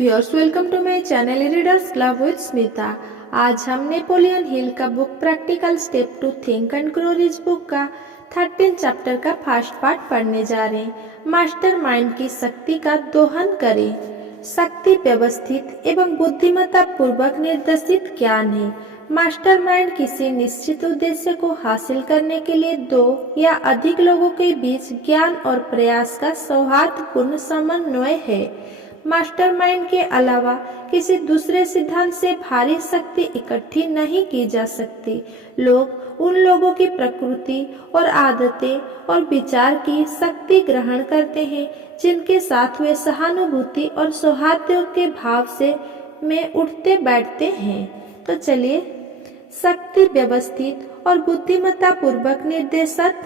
Viewers, welcome to my channel readers club with Smita. आज हम Napoleon Hill का book practical step to think and grow rich book का 13 chapter का first part पढ़ने जा रहे हैं। मास्टरमाइंड की शक्ति का दोहन करें। शक्ति व्यवस्थित एवं बुद्धिमत्ता पूर्वक निर्देशित ज्ञान है। मास्टरमाइंड किसी निश्चित उद्देश्य को हासिल करने के लिए दो या अधिक लोगों के बीच ज्ञान और प्रयास का सौहार्दपूर्ण समन्वय है। मास्टरमाइंड के अलावा किसी दूसरे सिद्धांत से भारी शक्ति इकट्ठी नहीं की जा सकती। लोग उन लोगों की प्रकृति और आदतें और विचार की शक्ति ग्रहण करते हैं जिनके साथ वे सहानुभूति और सौहार्द के भाव से में उठते बैठते हैं। तो चलिए, शक्ति व्यवस्थित और बुद्धिमत्ता पूर्वक निर्देशित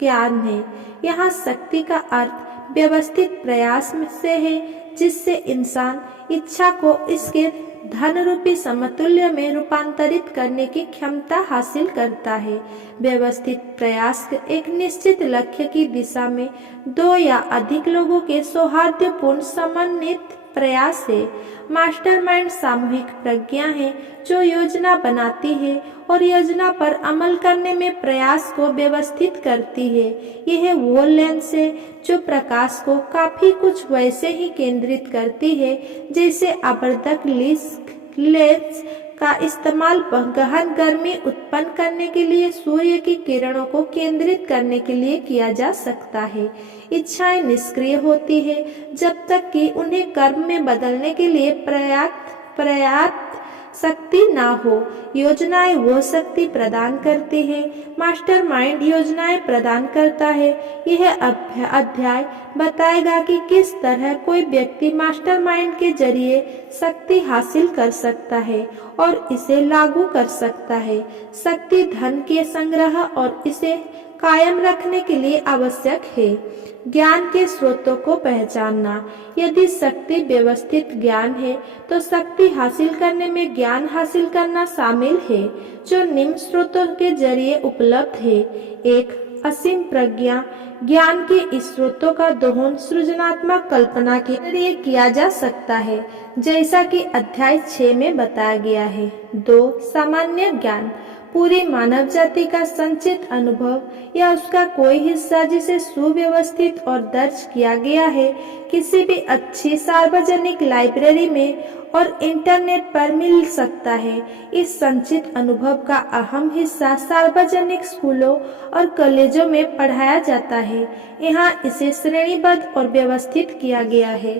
ज्ञान है। यहाँ शक्ति का अर्थ व्यवस्थित प्रयास से है जिससे इंसान इच्छा को इसके धन रूपी समतुल्य में रूपांतरित करने की क्षमता हासिल करता है। व्यवस्थित प्रयास एक निश्चित लक्ष्य की दिशा में दो या अधिक लोगों के सौहार्दपूर्ण समन्वित प्रयास है। मास्टरमाइंड सामूहिक प्रज्ञा है जो योजना बनाती है और योजना पर अमल करने में प्रयास को व्यवस्थित करती है। यह वो लेंस है जो प्रकाश को काफी कुछ वैसे ही केंद्रित करती है जैसे आवर्धक लेंस का इस्तेमाल गहन गर्मी उत्पन्न करने के लिए सूर्य की किरणों को केंद्रित करने के लिए किया जा सकता है। इच्छाएं निष्क्रिय होती है जब तक कि उन्हें कर्म में बदलने के लिए पर्याप्त शक्ति ना हो। योजनाएं वो शक्ति प्रदान करती है। मास्टरमाइंड योजनाएं प्रदान करता है। यह अध्याय बताएगा कि किस तरह कोई व्यक्ति मास्टरमाइंड के जरिए शक्ति हासिल कर सकता है और इसे लागू कर सकता है। शक्ति धन के संग्रह और इसे कायम रखने के लिए आवश्यक है। ज्ञान के स्रोतों को पहचानना। यदि शक्ति व्यवस्थित ज्ञान है तो शक्ति हासिल करने में ज्ञान हासिल करना शामिल है जो निम्न स्रोतों के जरिए उपलब्ध है। एक, असीम प्रज्ञा। ज्ञान के इस स्रोतों का दोहन सृजनात्मक कल्पना के जरिए किया जा सकता है जैसा कि अध्याय 6 में बताया गया है। 2, सामान्य ज्ञान। पूरी मानव जाति का संचित अनुभव या उसका कोई हिस्सा जिसे सुव्यवस्थित और दर्ज किया गया है किसी भी अच्छी सार्वजनिक लाइब्रेरी में और इंटरनेट पर मिल सकता है। इस संचित अनुभव का अहम हिस्सा सार्वजनिक स्कूलों और कॉलेजों में पढ़ाया जाता है। यहाँ इसे श्रेणीबद्ध और व्यवस्थित किया गया है।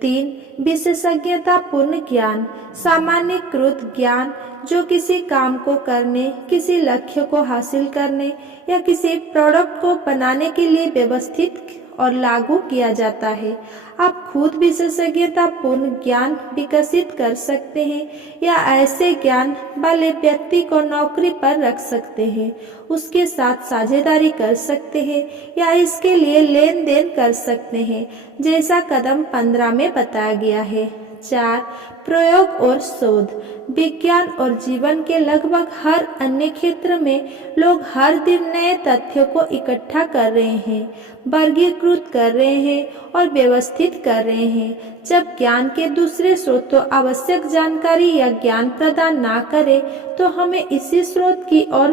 3, विशेषज्ञता पूर्ण ज्ञान। सामान्यीकृत ज्ञान जो किसी काम को करने, किसी लक्ष्य को हासिल करने या किसी प्रोडक्ट को बनाने के लिए व्यवस्थित और लागू किया जाता है। आप खुद विशेषज्ञता पूर्ण ज्ञान विकसित कर सकते हैं या ऐसे ज्ञान वाले व्यक्ति को नौकरी पर रख सकते हैं, उसके साथ साझेदारी कर सकते हैं या इसके लिए लेन देन कर सकते हैं जैसा कदम 15 में बताया गया है। 4, प्रयोग और शोध। विज्ञान और जीवन के लगभग हर अन्य क्षेत्र में लोग हर दिन नए तथ्यों को इकट्ठा कर रहे हैं, वर्गीकृत कर रहे हैं और व्यवस्थित कर रहे हैं। जब ज्ञान के दूसरे स्रोतों आवश्यक जानकारी या ज्ञान प्रदान ना करे तो हमें इसी स्रोत की ओर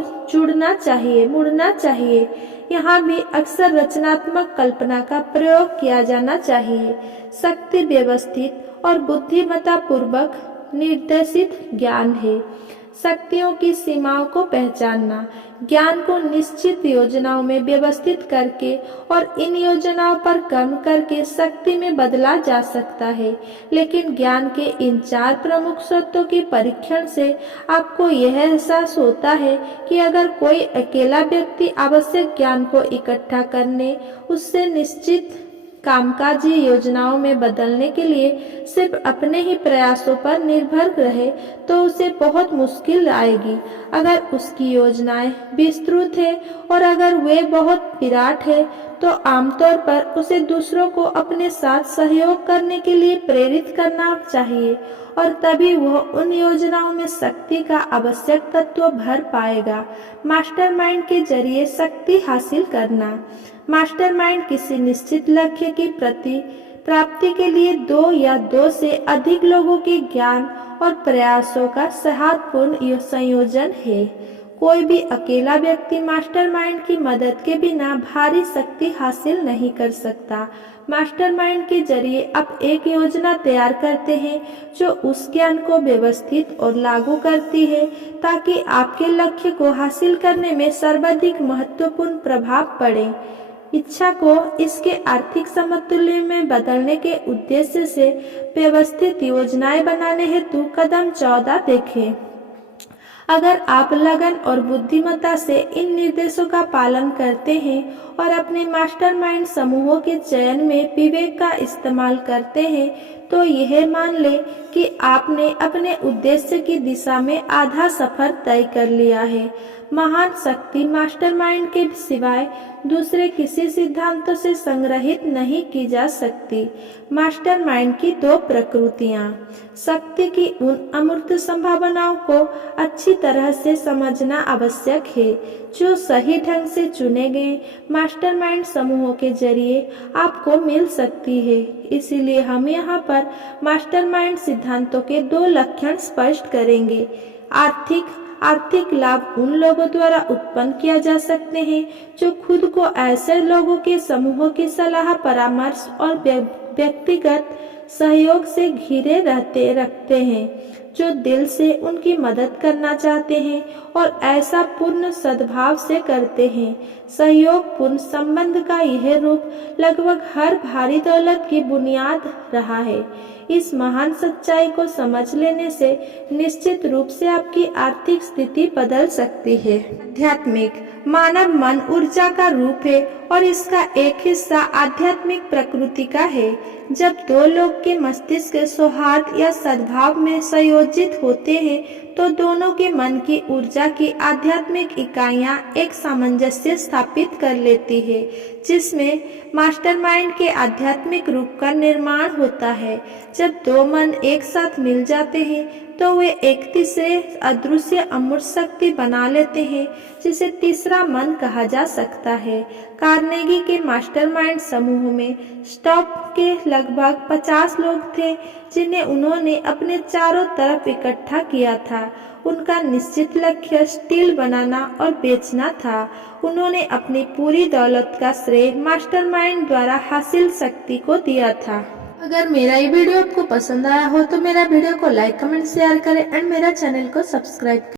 मुड़ना चाहिए। यहाँ भी अक्सर रचनात्मक कल्पना का प्रयोग किया जाना चाहिए। शक्ति व्यवस्थित और बुद्धिमत्ता पूर्वक निर्देशित ज्ञान है। शक्तियों की सीमाओं को पहचानना। ज्ञान को निश्चित योजनाओं में व्यवस्थित करके और इन योजनाओं पर काम करके शक्ति में बदला जा सकता है, लेकिन ज्ञान के इन 4 प्रमुख स्रोतों के परीक्षण से आपको यह एहसास होता है कि अगर कोई अकेला व्यक्ति आवश्यक ज्ञान को इकट्ठा करने, उससे निश्चित कामकाजी योजनाओं में बदलने के लिए सिर्फ अपने ही प्रयासों पर निर्भर रहे तो उसे बहुत मुश्किल आएगी। अगर उसकी योजनाएं विस्तृत है और अगर वे बहुत विराट है तो आमतौर पर उसे दूसरों को अपने साथ सहयोग करने के लिए प्रेरित करना चाहिए और तभी वह उन योजनाओं में शक्ति का आवश्यक तत्व भर पाएगा। मास्टरमाइंड के जरिए शक्ति हासिल करना। मास्टरमाइंड किसी निश्चित लक्ष्य की प्राप्ति के लिए 2 या 2 से अधिक लोगों के ज्ञान और प्रयासों का सौहार्दपूर्ण संयोजन है। कोई भी अकेला व्यक्ति मास्टरमाइंड की मदद के बिना भारी शक्ति हासिल नहीं कर सकता। मास्टरमाइंड के जरिए आप एक योजना तैयार करते हैं जो उस ज्ञान को व्यवस्थित और लागू करती है ताकि आपके लक्ष्य को हासिल करने में सर्वाधिक महत्वपूर्ण प्रभाव पड़े। इच्छा को इसके आर्थिक समतुल्य में बदलने के उद्देश्य से व्यवस्थित योजनाएं बनाने हेतु कदम 14 देखें। अगर आप लगन और बुद्धिमत्ता से इन निर्देशों का पालन करते हैं और अपने मास्टरमाइंड समूहों के चयन में विवेक का इस्तेमाल करते हैं तो यह मान लें कि आपने अपने उद्देश्य की दिशा में आधा सफर तय कर लिया है। महान शक्ति मास्टरमाइंड के सिवाय दूसरे किसी सिद्धांतों से संग्रहित नहीं की जा सकती। मास्टरमाइंड की 2 प्रकृतियां। शक्ति की उन अमूर्त संभावनाओं को अच्छी तरह से समझना आवश्यक है जो सही ढंग से चुने गए मास्टरमाइंड समूहों के जरिए आपको मिल सकती है। इसीलिए हम यहाँ पर मास्टरमाइंड सिद्धांतों के 2 लक्षण स्पष्ट करेंगे। आर्थिक लाभ उन लोगों द्वारा उत्पन्न किया जा सकते हैं जो खुद को ऐसे लोगों के समूहों की सलाह, परामर्श और व्यक्तिगत सहयोग से घिरे रखते हैं, जो दिल से उनकी मदद करना चाहते हैं और ऐसा पूर्ण सद्भाव से करते हैं। सहयोगपूर्ण संबंध का यह रूप लगभग हर भारी दौलत की बुनियाद रहा है। इस महान सच्चाई को समझ लेने से निश्चित रूप से आपकी आर्थिक स्थिति बदल सकती है। आध्यात्मिक मानव मन ऊर्जा का रूप है और इसका एक हिस्सा आध्यात्मिक प्रकृति का है। जब 2 लोग के मस्तिष्क सौहार्द या सद्भाव में संयोजित होते हैं तो दोनों के मन की ऊर्जा की आध्यात्मिक इकाइयां एक सामंजस्य स्थापित कर लेती है जिसमें मास्टरमाइंड के आध्यात्मिक रूप का निर्माण होता है। जब 2 मन एक साथ मिल जाते हैं तो वे एक तीसरे अदृश्य अमूर्त शक्ति बना लेते हैं जिसे तीसरा मन कहा जा सकता है। कार्नेगी के मास्टरमाइंड समूह में स्टॉप के लगभग 50 लोग थे जिन्हें उन्होंने अपने चारों तरफ इकट्ठा किया था। उनका निश्चित लक्ष्य स्टील बनाना और बेचना था। उन्होंने अपनी पूरी दौलत का श्रेय मास्टरमाइंड द्वारा हासिल शक्ति को दिया था। अगर मेरा ये वीडियो आपको पसंद आया हो तो मेरा वीडियो को लाइक, कमेंट, शेयर करें एंड मेरा चैनल को सब्सक्राइब करें।